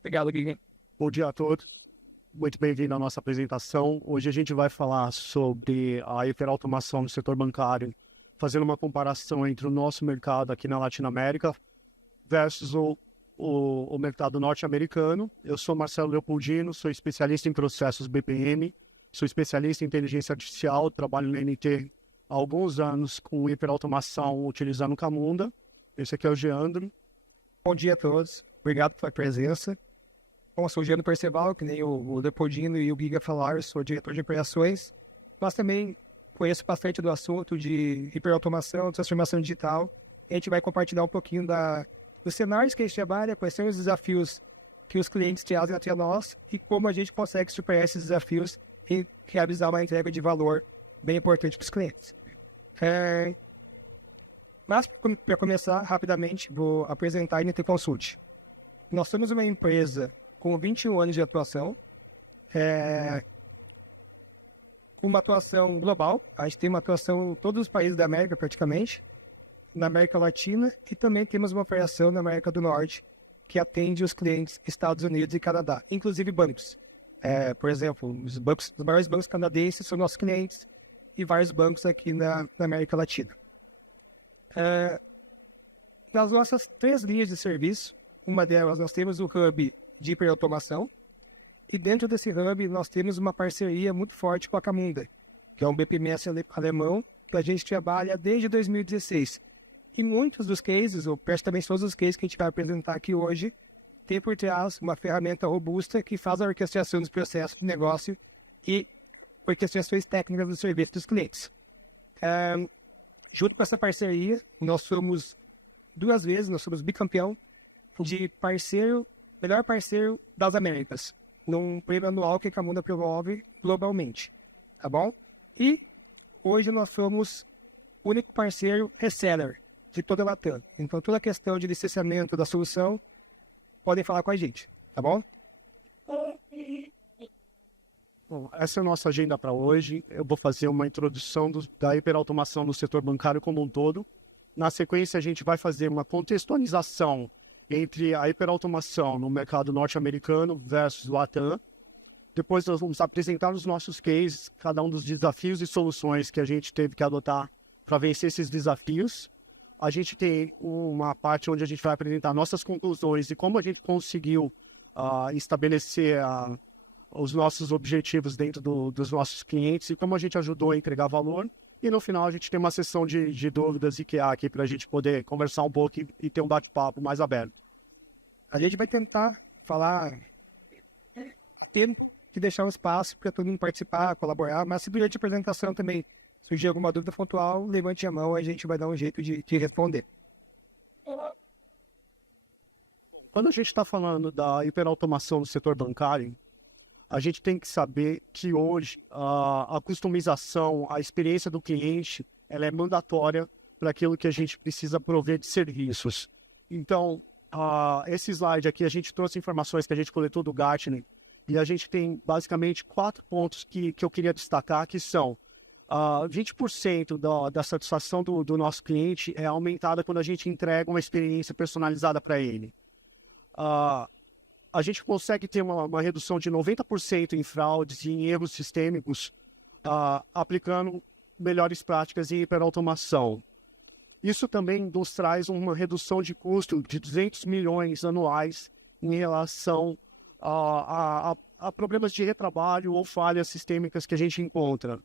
Obrigado, Guilherme. Bom dia a todos. Muito bem-vindo à nossa apresentação. Hoje a gente vai falar sobre a hiperautomação no setor bancário, fazendo uma comparação entre o nosso mercado aqui na Latinoamérica versus o mercado norte-americano. Eu sou Marcelo Leopoldino, sou especialista em processos BPM, sou especialista em inteligência artificial, trabalho na NT há alguns anos com hiperautomação utilizando Camunda. Esse aqui é o Geandro. Bom dia a todos. Obrigado pela presença. Bom, eu sou o Giano Perceval, que nem o Leopoldino e o Giga falaram, eu sou diretor de operações, mas também conheço bastante do assunto de hiperautomação, transformação digital. A gente vai compartilhar um pouquinho dos cenários que a gente trabalha, quais são os desafios que os clientes trazem até nós e como a gente consegue superar esses desafios e realizar uma entrega de valor bem importante para os clientes. Mas, para começar, rapidamente, vou apresentar a NT Consult. Nós somos uma empresa com 21 anos de atuação, com uma atuação global. A gente tem uma atuação em todos os países da América, praticamente, na América Latina, e também temos uma operação na América do Norte, que atende os clientes Estados Unidos e Canadá, inclusive bancos. Por exemplo, os maiores bancos canadenses são nossos clientes, e vários bancos aqui na América Latina. Nas nossas 3 linhas de serviço, uma delas nós temos o Hub de hiperautomação, e dentro desse Hub nós temos uma parceria muito forte com a Camunda, que é um BPMS alemão, que a gente trabalha desde 2016. E muitos dos cases, ou praticamente todos os cases que a gente vai apresentar aqui hoje, tem por trás uma ferramenta robusta que faz a orquestração dos processos de negócio e orquestrações técnicas do serviço dos clientes. Junto com essa parceria, nós somos bicampeão de melhor parceiro das Américas, num prêmio anual que a Camunda promove globalmente, tá bom? E hoje nós somos o único parceiro reseller de toda a Latam. Então, toda a questão de licenciamento da solução, podem falar com a gente, tá bom? Bom, essa é a nossa agenda para hoje. Eu vou fazer uma introdução da hiperautomação no setor bancário como um todo. Na sequência, a gente vai fazer uma contextualização entre a hiperautomação no mercado norte-americano versus Latam. Depois nós vamos apresentar os nossos cases, cada um dos desafios e soluções que a gente teve que adotar para vencer esses desafios. A gente tem uma parte onde a gente vai apresentar nossas conclusões e como a gente conseguiu estabelecer os nossos objetivos dentro dos nossos clientes e como a gente ajudou a entregar valor. E no final a gente tem uma sessão de dúvidas e QA aqui para a gente poder conversar um pouco e ter um bate-papo mais aberto. A gente vai tentar falar a tempo de deixar um espaço para todo mundo participar, colaborar, mas se durante a apresentação também surgir alguma dúvida pontual, levante a mão e a gente vai dar um jeito de responder. Quando a gente está falando da hiperautomação no setor bancário, a gente tem que saber que hoje a customização, a experiência do cliente, ela é mandatória para aquilo que a gente precisa prover de serviços. Então, esse slide aqui, a gente trouxe informações que a gente coletou do Gartner e a gente tem basicamente 4 pontos que eu queria destacar, que são 20% da satisfação do nosso cliente é aumentada quando a gente entrega uma experiência personalizada para ele. A gente consegue ter uma redução de 90% em fraudes e em erros sistêmicos aplicando melhores práticas em hiperautomação. Isso também nos traz uma redução de custo de 200 milhões anuais em relação a problemas de retrabalho ou falhas sistêmicas que a gente encontra.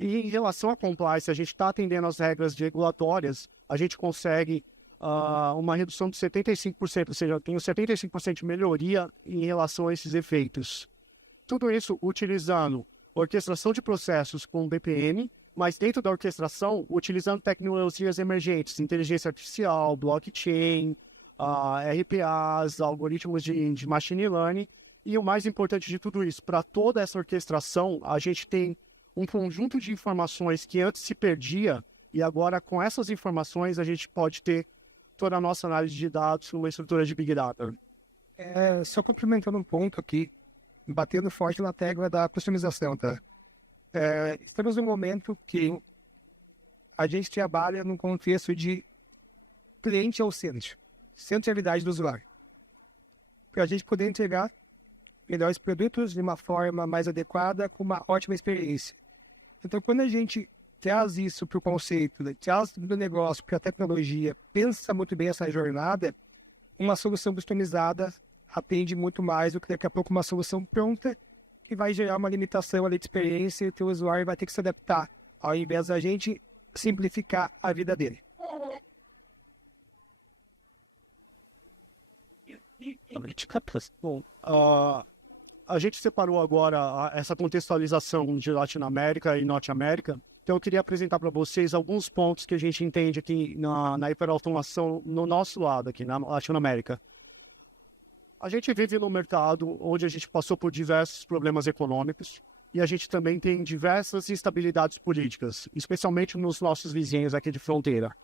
E em relação à compliance, a gente está atendendo às regras regulatórias, a gente consegue uma redução de 75%, ou seja, tem 75% de melhoria em relação a esses efeitos. Tudo isso utilizando orquestração de processos com BPM, mas dentro da orquestração, utilizando tecnologias emergentes, inteligência artificial, blockchain, RPAs, algoritmos de machine learning. E o mais importante de tudo isso, para toda essa orquestração, a gente tem um conjunto de informações que antes se perdia, e agora com essas informações a gente pode ter toda a nossa análise de dados com uma estrutura de Big Data. Só complementando um ponto aqui, batendo forte na tecla da customização, tá? Estamos num momento que a gente trabalha num contexto de cliente ao centro, centralidade do usuário. para a gente poder entregar melhores produtos de uma forma mais adequada, com uma ótima experiência. Então, quando a gente traz isso para o conceito, né, traz do negócio para a tecnologia, pensa muito bem essa jornada, uma solução customizada atende muito mais do que daqui a pouco uma solução pronta que vai gerar uma limitação ali de experiência e o teu usuário vai ter que se adaptar, ao invés da gente simplificar a vida dele. Bom, a gente separou agora essa contextualização de Latinoamérica e Norte América. Então, eu queria apresentar para vocês alguns pontos que a gente entende aqui na hiperautomação no nosso lado, aqui na Latinoamérica. A gente vive num mercado onde a gente passou por diversos problemas econômicos e a gente também tem diversas instabilidades políticas, especialmente nos nossos vizinhos aqui de fronteira.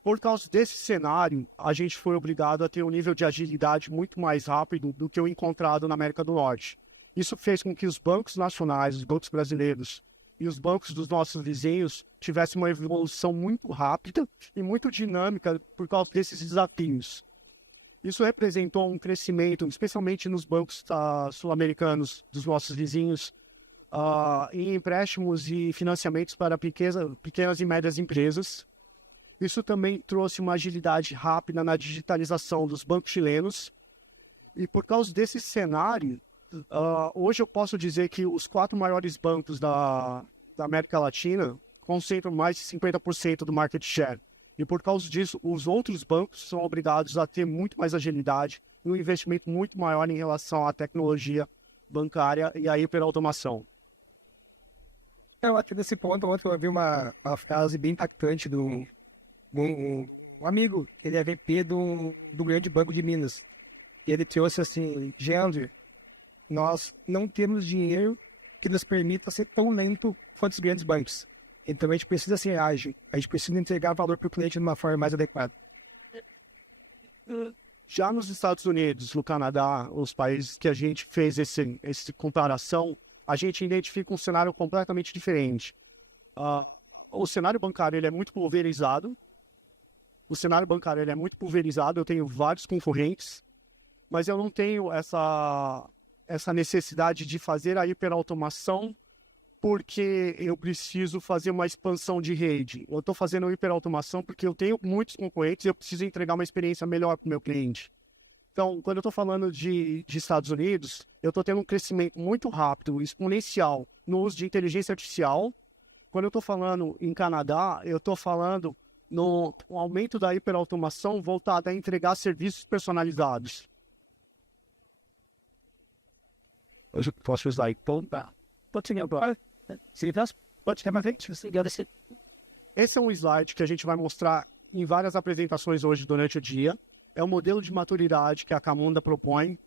Por causa desse cenário, a gente foi obrigado a ter um nível de agilidade muito mais rápido do que o encontrado na América do Norte. Isso fez com que os bancos nacionais, os bancos brasileiros e os bancos dos nossos vizinhos tivessem uma evolução muito rápida e muito dinâmica por causa desses desafios. Isso representou um crescimento, especialmente nos bancos sul-americanos dos nossos vizinhos, em empréstimos e financiamentos para pequenas e médias empresas. Isso também trouxe uma agilidade rápida na digitalização dos bancos chilenos. E por causa desse cenário, hoje eu posso dizer que os 4 maiores bancos da América Latina concentram mais de 50% do market share. E por causa disso, os outros bancos são obrigados a ter muito mais agilidade e um investimento muito maior em relação à tecnologia bancária e à hiperautomação. Eu acho que nesse ponto, ontem eu ouvi uma frase bem impactante do um amigo, ele é VP do grande banco de Minas. E ele trouxe assim, Geandre, nós não temos dinheiro que nos permita ser tão lento quanto os grandes bancos. Então a gente precisa ser ágil, a gente precisa entregar valor para o cliente de uma forma mais adequada. Já nos Estados Unidos, no Canadá, os países que a gente fez essa comparação, a gente identifica um cenário completamente diferente. O cenário bancário ele é muito pulverizado. Eu tenho vários concorrentes, mas eu não tenho essa necessidade de fazer a hiperautomação porque eu preciso fazer uma expansão de rede. Eu estou fazendo a hiperautomação porque eu tenho muitos concorrentes e eu preciso entregar uma experiência melhor para o meu cliente. Então, quando eu estou falando de Estados Unidos, eu estou tendo um crescimento muito rápido, exponencial, no uso de inteligência artificial. Quando eu estou falando em Canadá, eu estou falando no aumento da hiperautomação voltada a entregar serviços personalizados. Eu posso usar Esse é um slide que a gente vai mostrar em várias apresentações hoje durante o dia. É um modelo de maturidade que a Camunda propõe.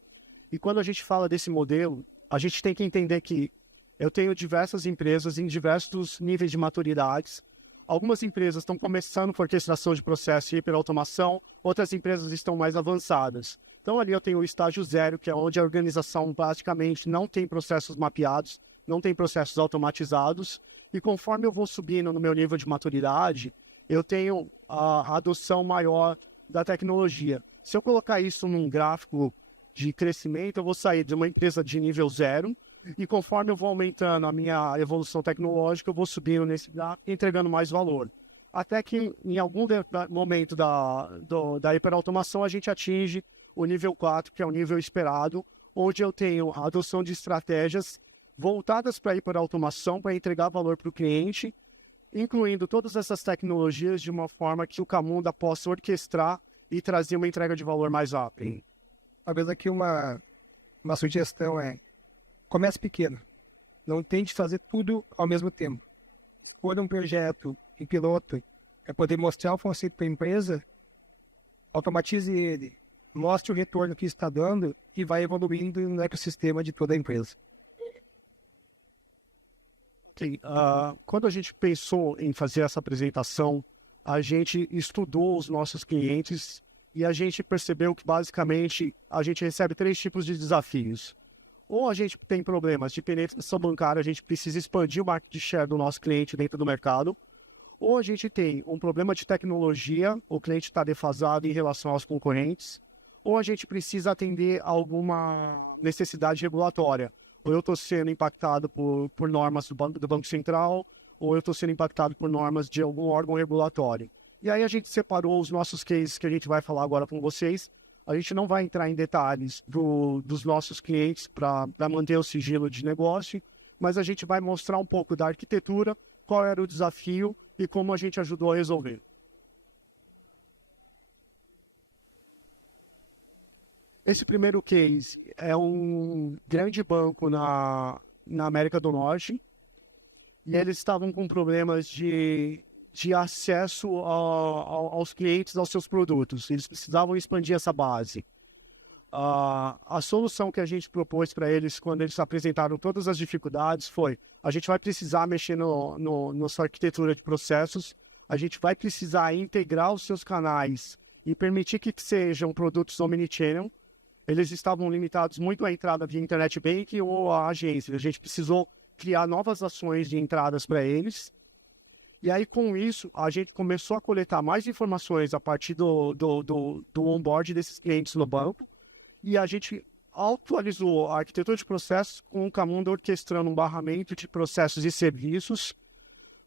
E quando a gente fala desse modelo, a gente tem que entender que eu tenho diversas empresas em diversos níveis de maturidades. Algumas empresas estão começando com orquestração de processo e hiperautomação, outras empresas estão mais avançadas. Então ali eu tenho o estágio 0, que é onde a organização basicamente não tem processos mapeados, não tem processos automatizados, e conforme eu vou subindo no meu nível de maturidade, eu tenho a adoção maior da tecnologia. Se eu colocar isso num gráfico de crescimento, eu vou sair de uma empresa de nível 0, e conforme eu vou aumentando a minha evolução tecnológica, eu vou subindo nesse gráfico e entregando mais valor. Até que em algum momento da hiperautomação a gente atinge o nível 4, que é o nível esperado, onde eu tenho a adoção de estratégias voltadas para a hiperautomação, para entregar valor para o cliente, incluindo todas essas tecnologias de uma forma que o Camunda possa orquestrar e trazer uma entrega de valor mais rápida. Talvez aqui uma sugestão comece pequeno. Não tente fazer tudo ao mesmo tempo. Escolha um projeto em piloto para poder mostrar o conceito para a empresa, automatize ele, mostre o retorno que está dando e vai evoluindo no ecossistema de toda a empresa. Quando a gente pensou em fazer essa apresentação, a gente estudou os nossos clientes e a gente percebeu que basicamente a gente recebe 3 tipos de desafios. Ou a gente tem problemas de penetração bancária, a gente precisa expandir o market share do nosso cliente dentro do mercado. Ou a gente tem um problema de tecnologia, o cliente está defasado em relação aos concorrentes. ou a gente precisa atender alguma necessidade regulatória. Ou eu estou sendo impactado por normas do Banco Central, ou eu estou sendo impactado por normas de algum órgão regulatório. E aí a gente separou os nossos cases que a gente vai falar agora com vocês. A gente não vai entrar em detalhes dos nossos clientes para manter o sigilo de negócio, mas a gente vai mostrar um pouco da arquitetura, qual era o desafio e como a gente ajudou a resolver. Esse primeiro case é um grande banco na América do Norte e eles estavam com problemas de acesso aos clientes, aos seus produtos. Eles precisavam expandir essa base. A solução que a gente propôs para eles quando eles apresentaram todas as dificuldades foi: a gente vai precisar mexer na sua arquitetura de processos, a gente vai precisar integrar os seus canais e permitir que sejam produtos omnichannel. Eles estavam limitados muito à entrada via internet banking ou à agência. A gente precisou criar novas ações de entradas para eles. E aí, com isso, a gente começou a coletar mais informações a partir do onboard desses clientes no banco. E a gente atualizou a arquitetura de processos com o Camunda orquestrando um barramento de processos e serviços,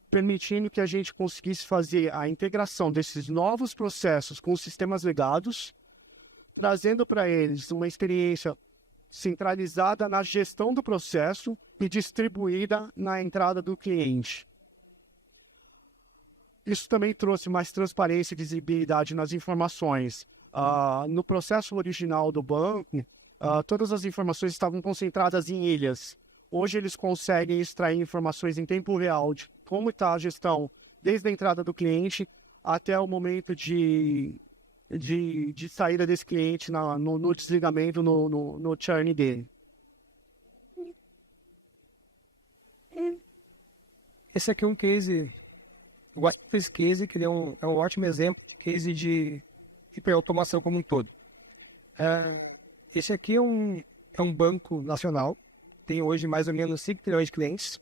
permitindo que a gente conseguisse fazer a integração desses novos processos com os sistemas legados, trazendo para eles uma experiência centralizada na gestão do processo e distribuída na entrada do cliente. Isso também trouxe mais transparência e visibilidade nas informações. No processo original do banco, todas as informações estavam concentradas em ilhas. Hoje eles conseguem extrair informações em tempo real de como está a gestão, desde a entrada do cliente até o momento de saída desse cliente no desligamento, no churn dele. Esse aqui é um case, eu gosto desse case, que ele é um ótimo exemplo de case de hiperautomação como um todo. Esse aqui é um banco nacional, tem hoje mais ou menos 5 trilhões de clientes.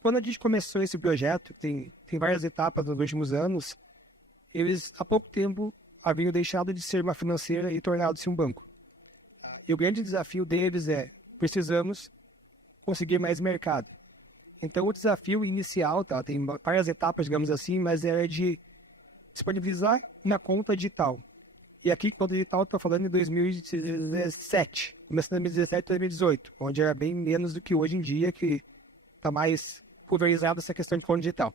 Quando a gente começou esse projeto, tem várias etapas nos últimos anos, eles há pouco tempo haviam deixado de ser uma financeira e tornado-se um banco. E o grande desafio deles é: precisamos conseguir mais mercado. Então o desafio inicial, tem várias etapas, digamos assim, mas era de disponibilizar na conta digital. E aqui, conta digital, estou falando em 2017, começando em 2017 e 2018, onde era bem menos do que hoje em dia, que está mais pulverizada essa questão de conta digital.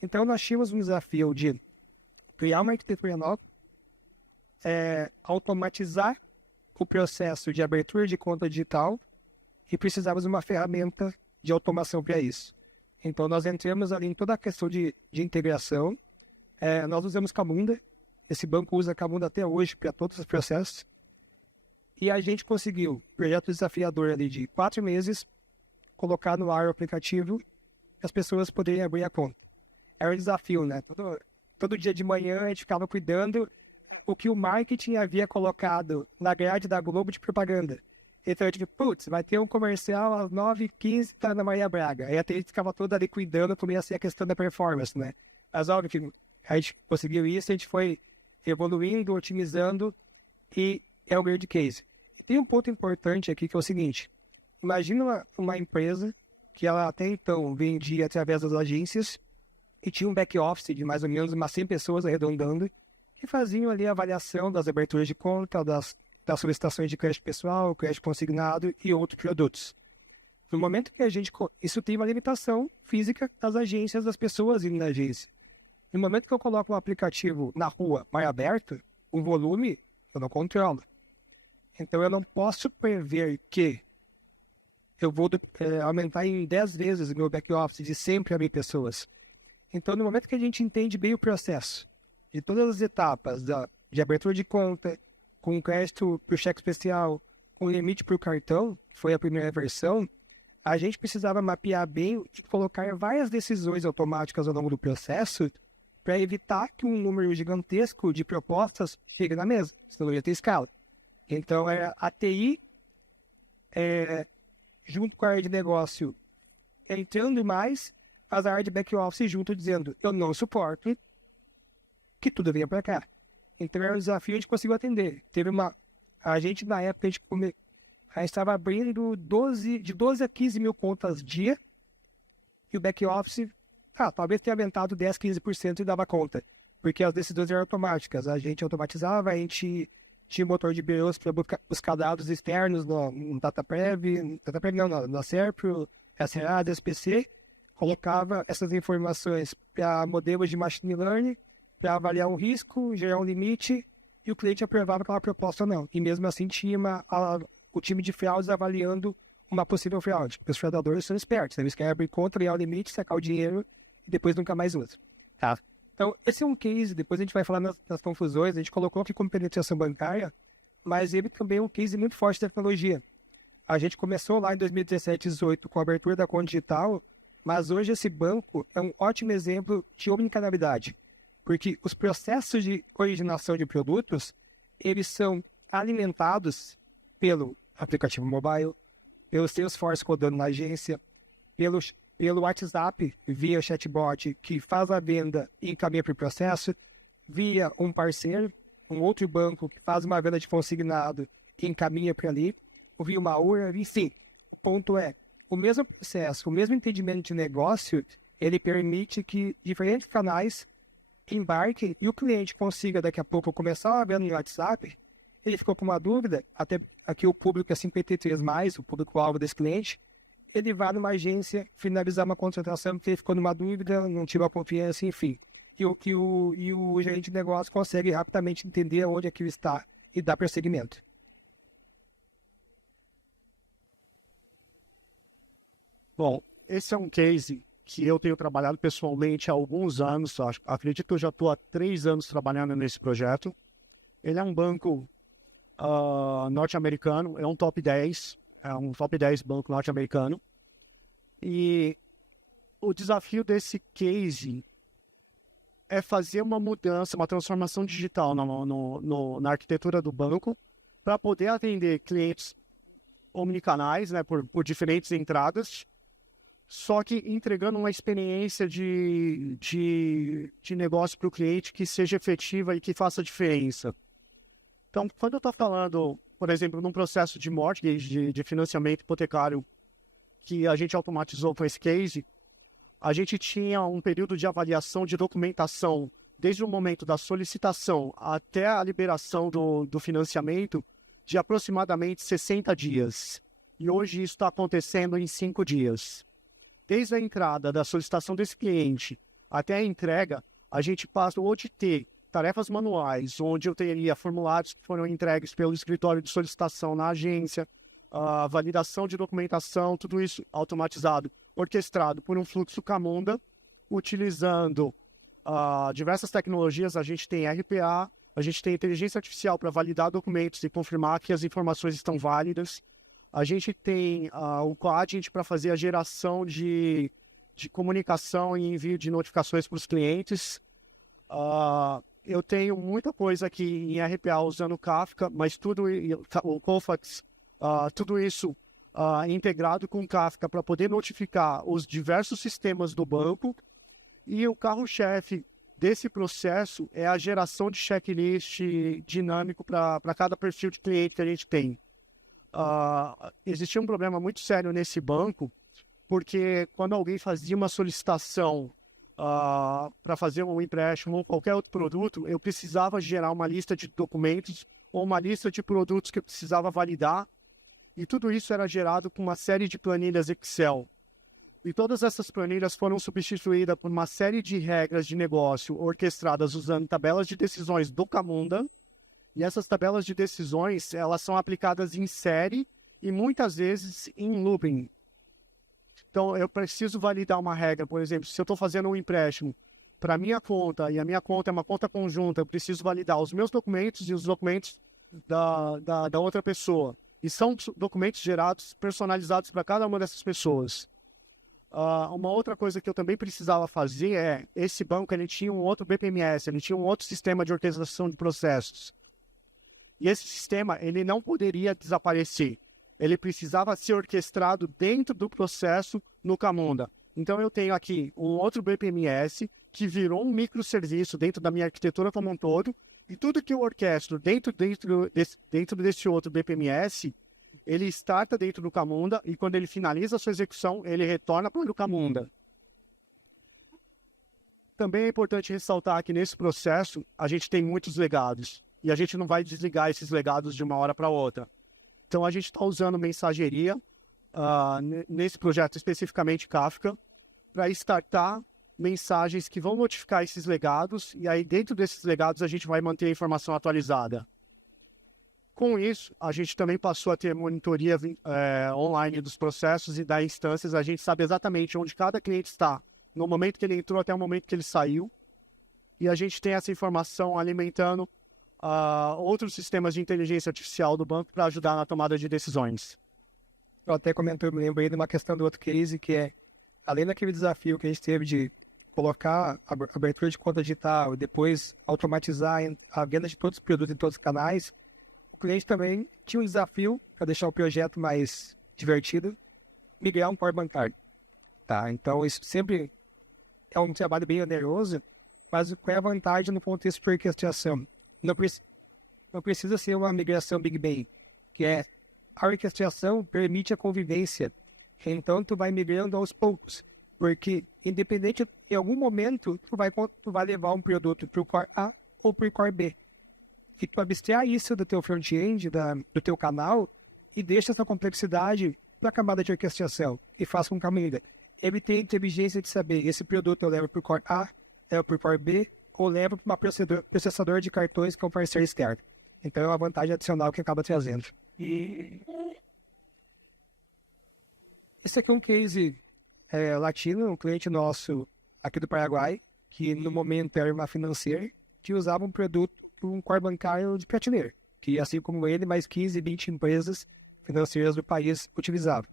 Então nós tínhamos um desafio de criar uma arquitetura nova, automatizar o processo de abertura de conta digital e precisávamos de uma ferramenta de automação para isso. Então nós entramos ali em toda a questão de integração. Nós usamos Camunda, esse banco usa Camunda até hoje para todos os processos, e a gente conseguiu, projeto desafiador ali de 4 meses, colocar no ar o aplicativo e as pessoas poderem abrir a conta. Era um desafio, né? Todo dia de manhã a gente ficava cuidando o que o marketing havia colocado na grade da Globo de propaganda. Então eu digo, vai ter um comercial às 9h15, tá na Maria Braga. Aí até a gente ficava todo ali cuidando como ia ser a questão da performance, né? Mas óbvio que a gente conseguiu isso, a gente foi evoluindo, otimizando, e é o grande case. E tem um ponto importante aqui que é o seguinte: imagina uma empresa que ela até então vendia através das agências e tinha um back-office de mais ou menos umas 100 pessoas arredondando, que faziam ali a avaliação das aberturas de conta, das solicitações de crédito pessoal, crédito consignado e outros produtos. No momento que isso tem uma limitação física das agências, das pessoas indo na agência. No momento que eu coloco um aplicativo na rua mais aberto, o volume eu não controlo. Então eu não posso prever que eu vou aumentar em 10 vezes o meu back-office de sempre abrir pessoas. Então, no momento que a gente entende bem o processo, de todas as etapas de abertura de conta, com crédito para o cheque especial, com limite para o cartão, foi a primeira versão, a gente precisava mapear bem e colocar várias decisões automáticas ao longo do processo para evitar que um número gigantesco de propostas chegue na mesa, senão ia ter escala. Então, a TI, junto com a área de negócio, entrando mais, faz a área de back-office junto, dizendo: eu não suporto que tudo venha para cá. Então era um desafio, a gente conseguiu atender. A gente, na época, a gente estava abrindo de 12 a 15 mil contas dia, e o back-office, talvez tenha aumentado 10, 15% e dava conta, porque as decisões eram automáticas. A gente automatizava, a gente tinha motor de BIOS para buscar dados externos no DataPrev não, na Serpro, SRA, DSPC, colocava essas informações para modelos de machine learning, para avaliar um risco, gerar um limite, e o cliente aprovava aquela proposta ou não. E mesmo assim tinha o time de fraudes avaliando uma possível fraude, porque os fraudadores são espertos, eles querem abrir conta, criar o limite, sacar o dinheiro e depois nunca mais usam. Tá? Então, esse é um case, depois a gente vai falar nas confusões, a gente colocou aqui como penetração bancária, mas ele também é um case muito forte de tecnologia. A gente começou lá em 2017, 2018 com a abertura da conta digital, mas hoje esse banco é um ótimo exemplo de omnicanalidade, porque os processos de originação de produtos, eles são alimentados pelo aplicativo mobile, pelo Salesforce rodando na agência, pelo WhatsApp via chatbot que faz a venda e encaminha para o processo, via um parceiro, um outro banco que faz uma venda de consignado e encaminha para ali, via uma URA, enfim. O ponto é, o mesmo processo, o mesmo entendimento de negócio, ele permite que diferentes canais embarquem e o cliente consiga daqui a pouco começar a venda no WhatsApp. Ele ficou com uma dúvida, até aqui o público é 53+, o público-alvo desse cliente, ele vai numa agência finalizar uma contratação porque ele ficou numa dúvida, não tive a confiança, enfim. E o gerente de negócio consegue rapidamente entender onde aquilo está e dar prosseguimento. Bom, esse é um case que eu tenho trabalhado pessoalmente há alguns anos. Acredito que eu já estou há 3 anos trabalhando nesse projeto. Ele é um banco norte-americano, é um top 10 banco norte-americano. E o desafio desse case é fazer uma mudança, uma transformação digital na arquitetura do banco para poder atender clientes omnicanais, né, por diferentes entradas, só que entregando uma experiência de negócio para o cliente que seja efetiva e que faça diferença. Então, quando eu estou falando, por exemplo, num processo de mortgage, de financiamento hipotecário, que a gente automatizou com esse case, a gente tinha um período de avaliação de documentação, desde o momento da solicitação até a liberação do financiamento, de aproximadamente 60 dias. E hoje isso está acontecendo em 5 dias. Desde a entrada da solicitação desse cliente até a entrega, a gente passou de ter tarefas manuais, onde eu teria formulários que foram entregues pelo escritório de solicitação na agência, a validação de documentação, tudo isso automatizado, orquestrado por um fluxo Camunda, utilizando diversas tecnologias. A gente tem RPA, a gente tem inteligência artificial para validar documentos e confirmar que as informações estão válidas. A gente tem o Quadient para fazer a geração de comunicação e envio de notificações para os clientes. Eu tenho muita coisa aqui em RPA usando Kafka, mas o Kofax, tudo isso integrado com Kafka para poder notificar os diversos sistemas do banco. E o carro-chefe desse processo é a geração de checklist dinâmico para cada perfil de cliente que a gente tem. Existia um problema muito sério nesse banco, porque quando alguém fazia uma solicitação para fazer um empréstimo ou qualquer outro produto, eu precisava gerar uma lista de documentos ou uma lista de produtos que eu precisava validar, e tudo isso era gerado com uma série de planilhas Excel. E todas essas planilhas foram substituídas por uma série de regras de negócio orquestradas usando tabelas de decisões do Camunda. E essas tabelas de decisões, elas são aplicadas em série e muitas vezes em looping. Então, eu preciso validar uma regra. Por exemplo, se eu estou fazendo um empréstimo para a minha conta, e a minha conta é uma conta conjunta, eu preciso validar os meus documentos e os documentos da outra pessoa. E são documentos gerados, personalizados para cada uma dessas pessoas. Uma outra coisa que eu também precisava fazer esse banco ele tinha um outro BPMS, ele tinha um outro sistema de orquestração de processos. E esse sistema, ele não poderia desaparecer. Ele precisava ser orquestrado dentro do processo no Camunda. Então, eu tenho aqui um outro BPMS que virou um microserviço dentro da minha arquitetura como um todo, E tudo que eu orquestro dentro desse outro BPMS, ele starta dentro do Camunda e quando ele finaliza a sua execução, ele retorna para o Camunda. Também é importante ressaltar que nesse processo a gente tem muitos legados e a gente não vai desligar esses legados de uma hora para outra. Então a gente está usando mensageria, nesse projeto especificamente Kafka, para startar mensagens que vão notificar esses legados e aí dentro desses legados a gente vai manter a informação atualizada. Com isso, a gente também passou a ter monitoria online dos processos e das instâncias. A gente sabe exatamente onde cada cliente está, no momento que ele entrou até o momento que ele saiu. E a gente tem essa informação alimentando outros sistemas de inteligência artificial do banco para ajudar na tomada de decisões. Eu até comentei, eu me lembrei de uma questão do outro case, que é, além daquele desafio que a gente teve de colocar a abertura de conta digital e depois automatizar a venda de todos os produtos em todos os canais, o cliente também tinha um desafio para deixar o projeto mais divertido, migrar um core bancário. Tá? Então, isso sempre é um trabalho bem oneroso, mas qual é a vantagem no contexto de orquestração? Não precisa ser uma migração Big Bang, que é a orquestração permite a convivência. Então, tu vai migrando aos poucos, porque independente, em algum momento, tu vai levar um produto para o Core A ou para o Core B. E tu abstrai isso do teu front-end, do teu canal, e deixa essa complexidade para a camada de orquestração. E faz com que ele tenha inteligência de saber, esse produto eu levo para o Core A, levo para o Core B, ou levo para um processador de cartões que é um parceiro externo. Então é uma vantagem adicional que acaba trazendo. Esse aqui é um case latino, um cliente nosso aqui do Paraguai, que no momento era uma financeira, que usava um produto para um core bancário de prateleira, que assim como ele, mais 15, 20 empresas financeiras do país utilizavam.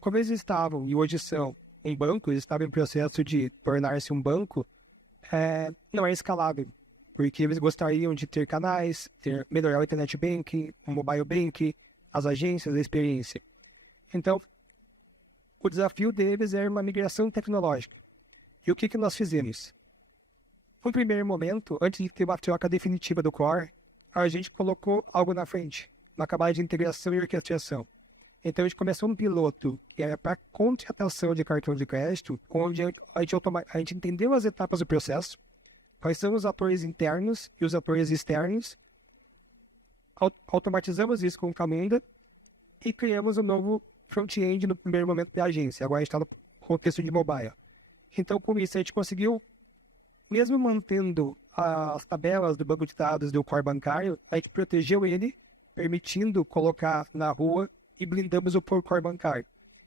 Como eles estavam, e hoje são um banco, eles estavam em processo de tornar-se um banco, não é escalável, porque eles gostariam de ter canais, melhorar o internet banking, o mobile banking, as agências, a experiência. Então, o desafio deles era uma migração tecnológica. E o que nós fizemos? No primeiro momento, antes de ter uma troca definitiva do core, a gente colocou algo na frente, uma camada de integração e orquestração. Então, a gente começou um piloto que era para contratação de cartão de crédito, onde a gente entendeu as etapas do processo, quais são os atores internos e os atores externos, automatizamos isso com o Camunda e criamos um novo front-end no primeiro momento da agência. Agora a gente está no contexto de mobile. Então, com isso, a gente conseguiu, mesmo mantendo as tabelas do banco de dados do core bancário, a gente protegeu ele, permitindo colocar na rua e blindamos o core bancário.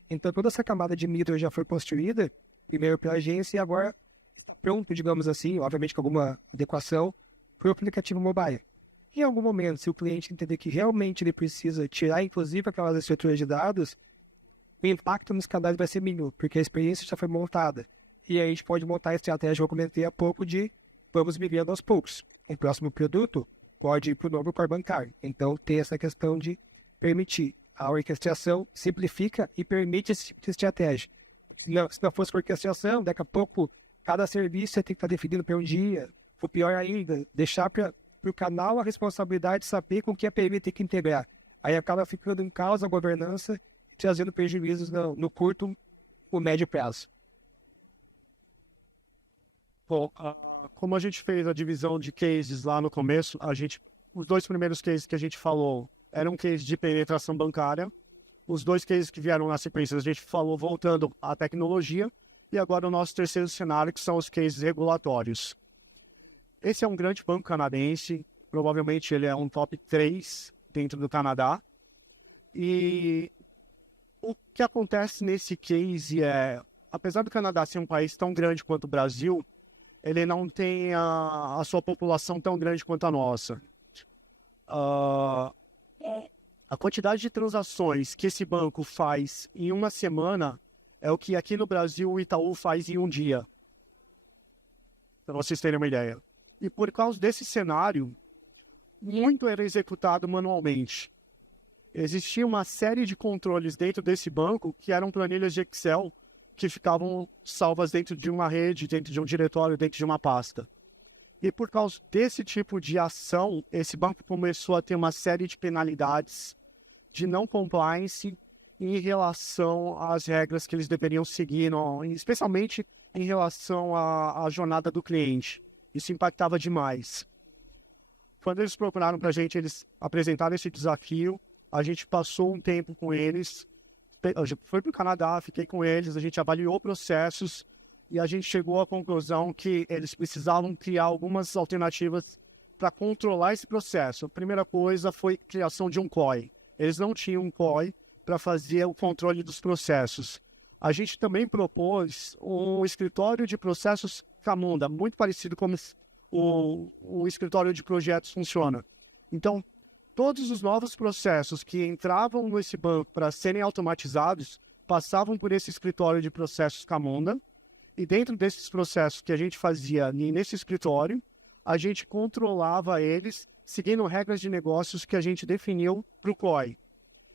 Então, toda essa camada de middleware já foi construída, primeiro pela agência, e agora está pronto, digamos assim, obviamente com alguma adequação, para o aplicativo mobile. Em algum momento, se o cliente entender que realmente ele precisa tirar, inclusive, aquelas estruturas de dados, o impacto nos canais vai ser mínimo, porque a experiência já foi montada. E aí a gente pode montar a estratégia que eu comentei há pouco de vamos migrando aos poucos. O próximo produto pode ir para o novo core bancário. Então, tem essa questão de permitir. A orquestração simplifica e permite esse tipo de estratégia. Se não fosse orquestração, daqui a pouco cada serviço tem que estar definido para um dia. Ou pior ainda, deixar para o canal a responsabilidade de saber com que a API tem que integrar. Aí acaba ficando em causa a governança, trazendo prejuízos no curto ou médio prazo. Bom, como a gente fez a divisão de cases lá no começo, os dois primeiros cases que a gente falou eram um case de penetração bancária. Os dois cases que vieram na sequência, a gente falou voltando à tecnologia. E agora o nosso terceiro cenário, que são os cases regulatórios. Esse é um grande banco canadense, provavelmente ele é um top 3 dentro do Canadá. E o que acontece nesse case é, apesar do Canadá ser um país tão grande quanto o Brasil, ele não tem a sua população tão grande quanto a nossa. A quantidade de transações que esse banco faz em uma semana é o que aqui no Brasil o Itaú faz em um dia. Para vocês terem uma ideia. E por causa desse cenário, muito era executado manualmente. Existia uma série de controles dentro desse banco que eram planilhas de Excel que ficavam salvas dentro de uma rede, dentro de um diretório, dentro de uma pasta. E por causa desse tipo de ação, esse banco começou a ter uma série de penalidades de não compliance em relação às regras que eles deveriam seguir, especialmente em relação à jornada do cliente. Isso impactava demais. Quando eles procuraram para a gente, eles apresentaram esse desafio, a gente passou um tempo com eles, foi para o Canadá, fiquei com eles, a gente avaliou processos e a gente chegou à conclusão que eles precisavam criar algumas alternativas para controlar esse processo. A primeira coisa foi a criação de um COI. Eles não tinham um COI para fazer o controle dos processos. A gente também propôs um escritório de processos Camunda, muito parecido com o escritório de projetos funciona. Então, todos os novos processos que entravam nesse banco para serem automatizados passavam por esse escritório de processos Camunda, e dentro desses processos que a gente fazia nesse escritório, a gente controlava eles seguindo regras de negócios que a gente definiu para o COI.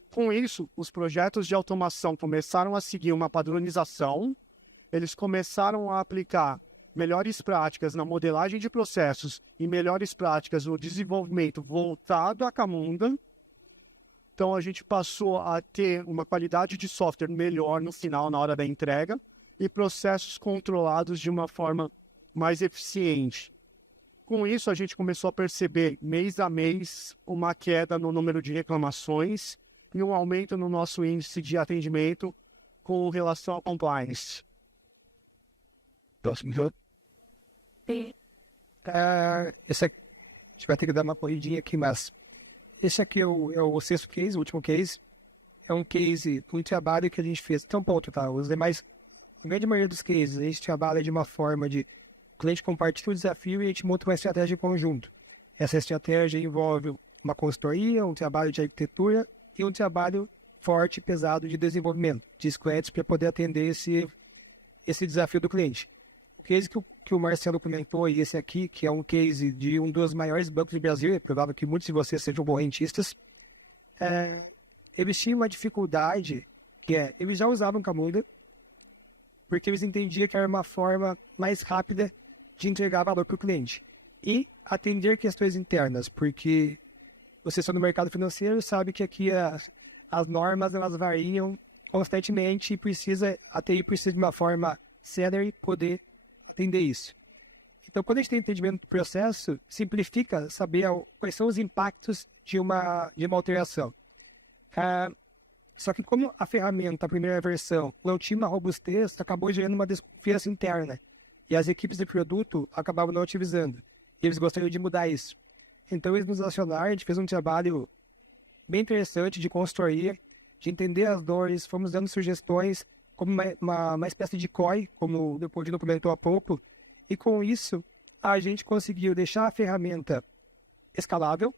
Com isso, os projetos de automação começaram a seguir uma padronização, eles começaram a aplicar melhores práticas na modelagem de processos e melhores práticas no desenvolvimento voltado à Camunda. Então, a gente passou a ter uma qualidade de software melhor no final, na hora da entrega, e processos controlados de uma forma mais eficiente. Com isso, a gente começou a perceber, mês a mês, uma queda no número de reclamações e um aumento no nosso índice de atendimento com relação à compliance. Próximo jogo. Esse aqui, a gente vai ter que dar uma corridinha aqui, mas esse aqui é o sexto case, o último case. É um case muito trabalho que a gente fez. Tem um ponto, tá? Os demais, a grande maioria dos cases, a gente trabalha de uma forma de o cliente compartilha o desafio e a gente monta uma estratégia em conjunto. Essa estratégia envolve uma consultoria, um trabalho de arquitetura e um trabalho forte e pesado de desenvolvimento, de squads, para poder atender esse desafio do cliente. O case que o Marcelo comentou, e esse aqui, que é um case de um dos maiores bancos do Brasil, é provável que muitos de vocês sejam correntistas, eles tinham uma dificuldade, que eles já usavam Camunda, porque eles entendiam que era uma forma mais rápida de entregar valor para o cliente. E atender questões internas, porque vocês estão no mercado financeiro e sabem que aqui as normas elas variam constantemente e a TI precisa de uma forma célere poder atender isso. Então, quando a gente tem entendimento do processo, simplifica saber quais são os impactos de uma alteração. Só que como a ferramenta, a primeira versão, não tinha uma robustez, acabou gerando uma desconfiança interna. E as equipes de produto acabavam não utilizando. E eles gostariam de mudar isso. Então, eles nos acionaram, a gente fez um trabalho bem interessante de consultoria, de entender as dores, fomos dando sugestões, como uma espécie de COI, como o Leopoldino comentou há pouco, e com isso a gente conseguiu deixar a ferramenta escalável,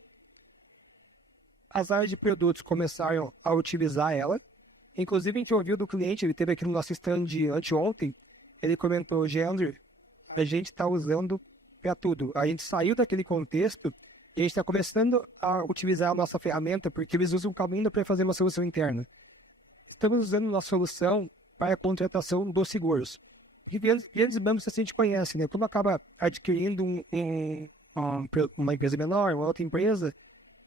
as áreas de produtos começaram a utilizar ela, inclusive a gente ouviu do cliente, ele teve aqui no nosso stand anteontem, ele comentou, Geandro, a gente está usando para tudo, a gente saiu daquele contexto e a gente está começando a utilizar a nossa ferramenta porque eles usam o Camunda para fazer uma solução interna. Estamos usando nossa solução para a contratação dos seguros. E grandes bancos assim a gente conhece, né? Como acaba adquirindo uma empresa menor, uma outra empresa,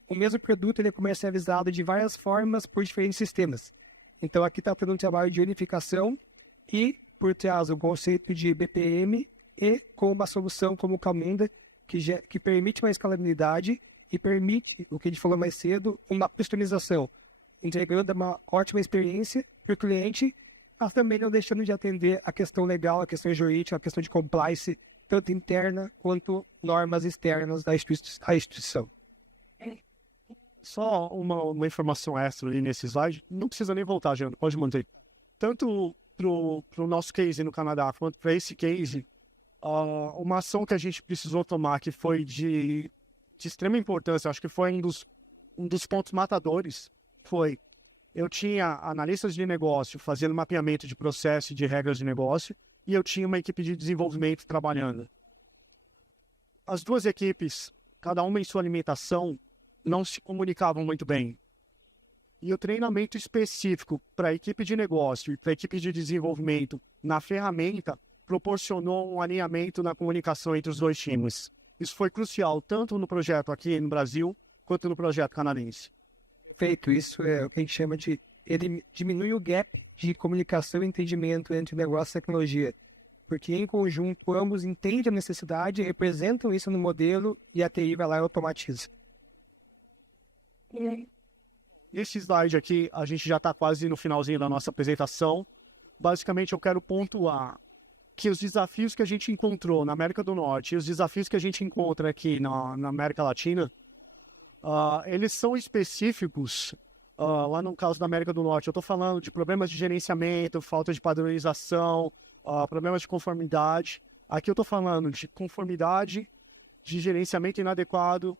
o mesmo produto ele é comercializado de várias formas por diferentes sistemas. Então aqui está tendo um trabalho de unificação e por trás o conceito de BPM e com uma solução como o Camunda que permite uma escalabilidade e permite, o que a gente falou mais cedo, uma customização, entregando uma ótima experiência para o cliente, mas também não deixando de atender a questão legal, a questão jurídica, a questão de compliance, tanto interna quanto normas externas da instituição. Só uma informação extra ali nesse slide, não precisa nem voltar, Jean, pode manter. Tanto para o nosso case no Canadá, quanto para esse case, uma ação que a gente precisou tomar, que foi de extrema importância, acho que foi um dos pontos matadores, foi eu tinha analistas de negócio fazendo mapeamento de processo e de regras de negócio, e eu tinha uma equipe de desenvolvimento trabalhando. As duas equipes, cada uma em sua limitação, não se comunicavam muito bem. E o treinamento específico para a equipe de negócio e para a equipe de desenvolvimento na ferramenta proporcionou um alinhamento na comunicação entre os dois times. Isso foi crucial tanto no projeto aqui no Brasil, quanto no projeto canadense. Feito isso, é o que a gente chama de ele diminui o gap de comunicação e entendimento entre negócio e tecnologia. Porque em conjunto, ambos entendem a necessidade, representam isso no modelo e a TI vai lá e automatiza. Esse slide aqui, a gente já está quase no finalzinho da nossa apresentação. Basicamente, eu quero pontuar que os desafios que a gente encontrou na América do Norte e os desafios que a gente encontra aqui na América Latina, eles são específicos lá no caso da América do Norte. Eu estou falando de problemas de gerenciamento, falta de padronização, problemas de conformidade. Aqui eu estou falando de conformidade, de gerenciamento inadequado,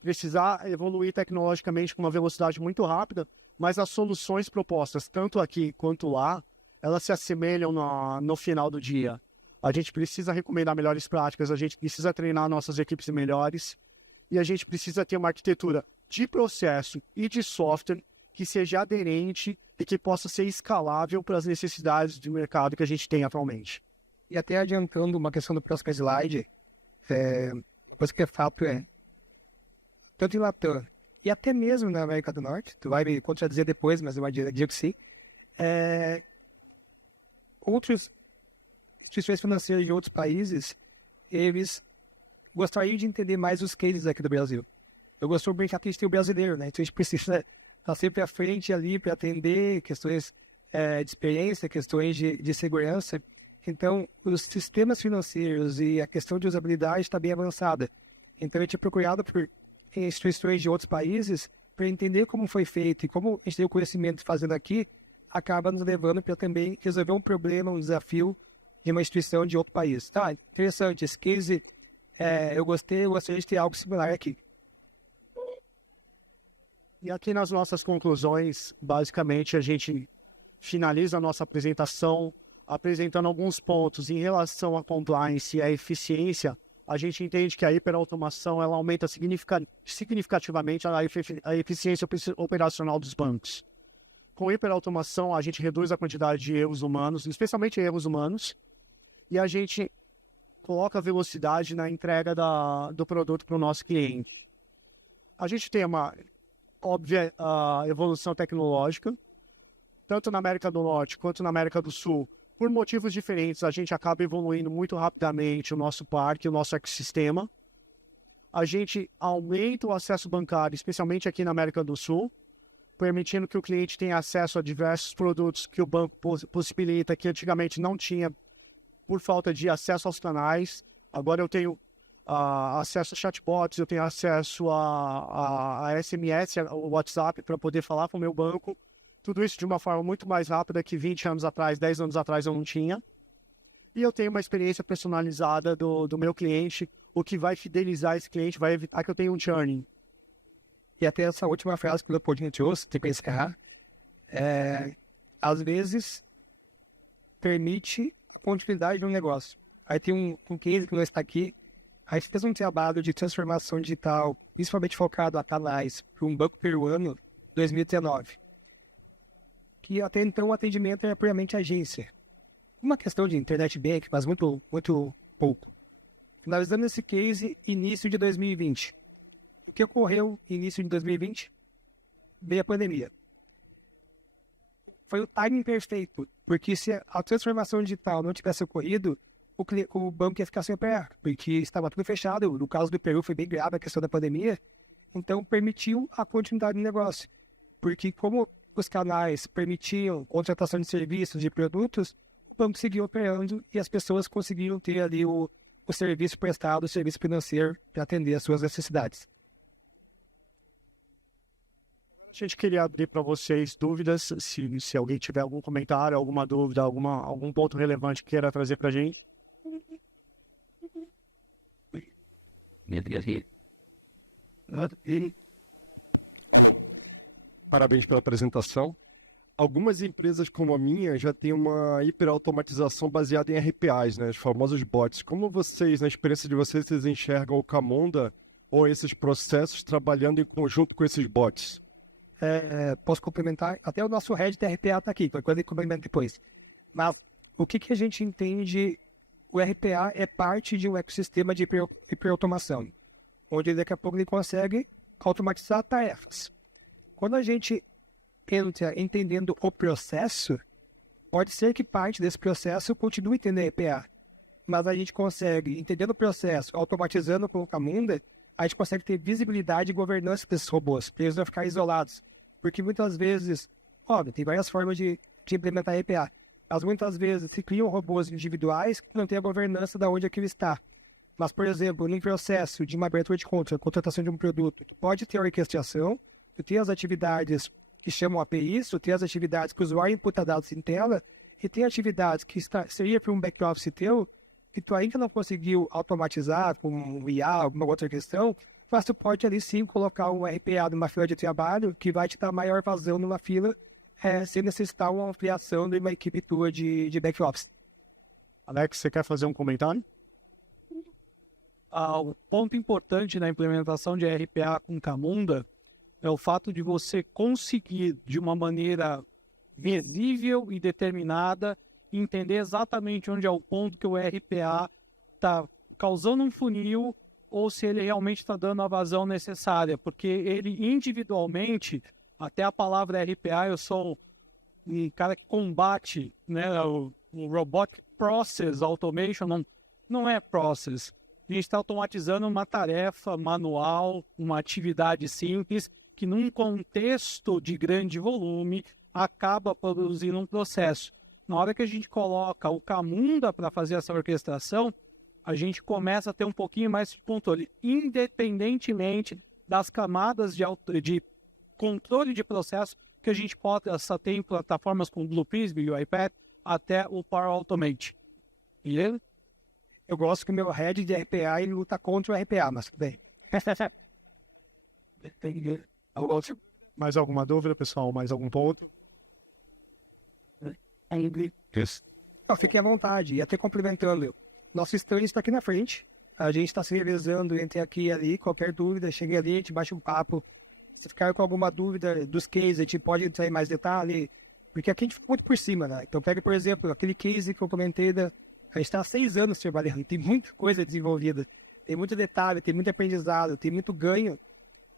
precisar evoluir tecnologicamente com uma velocidade muito rápida, mas as soluções propostas, tanto aqui quanto lá, elas se assemelham no final do dia. A gente precisa recomendar melhores práticas, a gente precisa treinar nossas equipes melhores e a gente precisa ter uma arquitetura de processo e de software que seja aderente e que possa ser escalável para as necessidades do mercado que a gente tem atualmente. E até adiantando uma questão do próximo slide, uma coisa que é fato tanto em Latam e até mesmo na América do Norte, tu vai me contradizer depois, mas eu digo que sim, outras instituições financeiras de outros países, eles gostariam de entender mais os cases aqui do Brasil. Eu gosto de brincar que a gente tem o brasileiro, né? Então a gente precisa estar sempre à frente ali para atender questões de experiência, questões de segurança. Então, os sistemas financeiros e a questão de usabilidade está bem avançada. Então, a gente é procurado por instituições de outros países para entender como foi feito e como a gente tem o conhecimento fazendo aqui, acaba nos levando para também resolver um problema, um desafio de uma instituição de outro país. Tá, interessante, esse case eu gostaria de ter algo similar aqui. E aqui nas nossas conclusões, basicamente a gente finaliza a nossa apresentação apresentando alguns pontos em relação à compliance e à eficiência. A gente entende que a hiperautomação ela aumenta significativamente a eficiência operacional dos bancos. Com hiperautomação, a gente reduz a quantidade de erros humanos, especialmente erros humanos, e a gente coloca velocidade na entrega do produto para o nosso cliente. A gente tem uma óbvia evolução tecnológica, tanto na América do Norte quanto na América do Sul. Por motivos diferentes, a gente acaba evoluindo muito rapidamente o nosso parque, o nosso ecossistema. A gente aumenta o acesso bancário, especialmente aqui na América do Sul, permitindo que o cliente tenha acesso a diversos produtos que o banco possibilita, que antigamente não tinha por falta de acesso aos canais. Agora eu tenho acesso a chatbots, eu tenho acesso a SMS, o WhatsApp, para poder falar com o meu banco. Tudo isso de uma forma muito mais rápida que 20 anos atrás, 10 anos atrás eu não tinha. E eu tenho uma experiência personalizada do meu cliente, o que vai fidelizar esse cliente, vai evitar que eu tenha um churning. E até essa última frase que o Leopoldinho trouxe, tem que encerrar, às vezes permite a continuidade de um negócio. Aí tem um case que não está aqui, aí fez um trabalho de transformação digital, principalmente focado a canais, para um banco peruano, 2019. Que até então o atendimento era puramente agência. Uma questão de internet bank, mas muito, muito pouco. Finalizando esse case, início de 2020. O que ocorreu no início de 2020? Veio a pandemia. Foi o timing perfeito, porque se a transformação digital não tivesse ocorrido, o banco ia ficar sem operar, porque estava tudo fechado. No caso do Peru foi bem grave a questão da pandemia, então permitiu a continuidade do negócio. Porque como os canais permitiam contratação de serviços, de produtos, o banco seguiu operando e as pessoas conseguiram ter ali o serviço prestado, o serviço financeiro para atender as suas necessidades. A gente queria abrir para vocês dúvidas, se alguém tiver algum comentário, alguma dúvida, algum ponto relevante que queira trazer para a gente. Parabéns pela apresentação. Algumas empresas como a minha já têm uma hiperautomatização baseada em RPAs, né, os famosos bots. Como vocês, na experiência de vocês enxergam o Camonda ou esses processos trabalhando em conjunto com esses bots? Posso complementar? Até o nosso head de RPA está aqui, quando ele complementa depois. Mas o que a gente entende o RPA é parte de um ecossistema de hiperautomação, onde daqui a pouco ele consegue automatizar tarefas. Quando a gente entra entendendo o processo, pode ser que parte desse processo continue tendo RPA, mas a gente consegue, entendendo o processo, automatizando com o Camunda, a gente consegue ter visibilidade e governança desses robôs, para eles não ficarem isolados. Porque muitas vezes, óbvio, tem várias formas de implementar RPA, mas muitas vezes se criam robôs individuais que não têm a governança de onde aquilo está. Mas, por exemplo, no processo de uma abertura de conta, contratação de um produto, tu pode ter a orquestração, tu tem as atividades que chamam APIs, tu tem as atividades que o usuário imputa dados em tela, e tem atividades que seria para um back-office teu, que tu ainda não conseguiu automatizar com um IA, alguma outra questão, mas tu pode ali sim colocar um RPA numa fila de trabalho que vai te dar maior vazão numa fila, sem necessitar uma ampliação de uma equipe tua de back-office. Alex, você quer fazer um comentário? O ponto importante na implementação de RPA com Camunda é o fato de você conseguir, de uma maneira visível e determinada, entender exatamente onde é o ponto que o RPA está causando um funil ou se ele realmente está dando a vazão necessária, porque ele individualmente, até a palavra RPA, eu sou um cara que combate, né, o Robotic Process Automation, não é process. A gente está automatizando uma tarefa manual, uma atividade simples, que num contexto de grande volume acaba produzindo um processo. Na hora que a gente coloca o Camunda para fazer essa orquestração, a gente começa a ter um pouquinho mais de controle, independentemente das camadas de controle de processo que a gente possa ter em plataformas como o Blue Prism e o iPad, até o Power Automate. Beleza? Eu gosto que o meu head de RPA ele luta contra o RPA, mas tudo bem. Mais alguma dúvida, pessoal? Mais algum ponto? Não, fiquem à vontade. E até complementando, nosso stand está aqui na frente. A gente está se revezando entre aqui e ali. Qualquer dúvida, chegue ali, a gente bate um papo. Se ficar com alguma dúvida dos cases, a gente pode entrar em mais detalhe. Porque aqui a gente fica muito por cima, né? Então pega, por exemplo, aquele case que eu comentei a gente está há 6 anos trabalhando, tem muita coisa desenvolvida, tem muito detalhe, tem muito aprendizado, tem muito ganho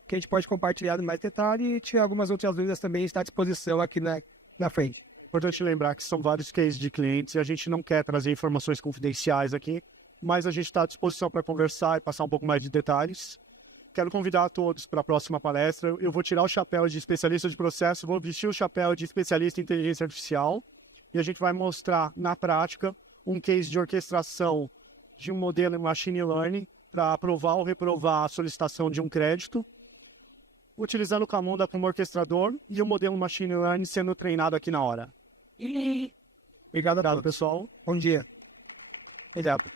que a gente pode compartilhar em mais detalhe e tirar algumas outras dúvidas também está à disposição aqui na frente. Importante lembrar que são vários cases de clientes e a gente não quer trazer informações confidenciais aqui, mas a gente está à disposição para conversar e passar um pouco mais de detalhes. Quero convidar a todos para a próxima palestra. Eu vou tirar o chapéu de especialista de processo, vou vestir o chapéu de especialista em inteligência artificial e a gente vai mostrar na prática um case de orquestração de um modelo em machine learning para aprovar ou reprovar a solicitação de um crédito, utilizando o Camunda como orquestrador e o modelo machine learning sendo treinado aqui na hora. Obrigado a todos. Obrigado, pessoal. Bom dia. Obrigado.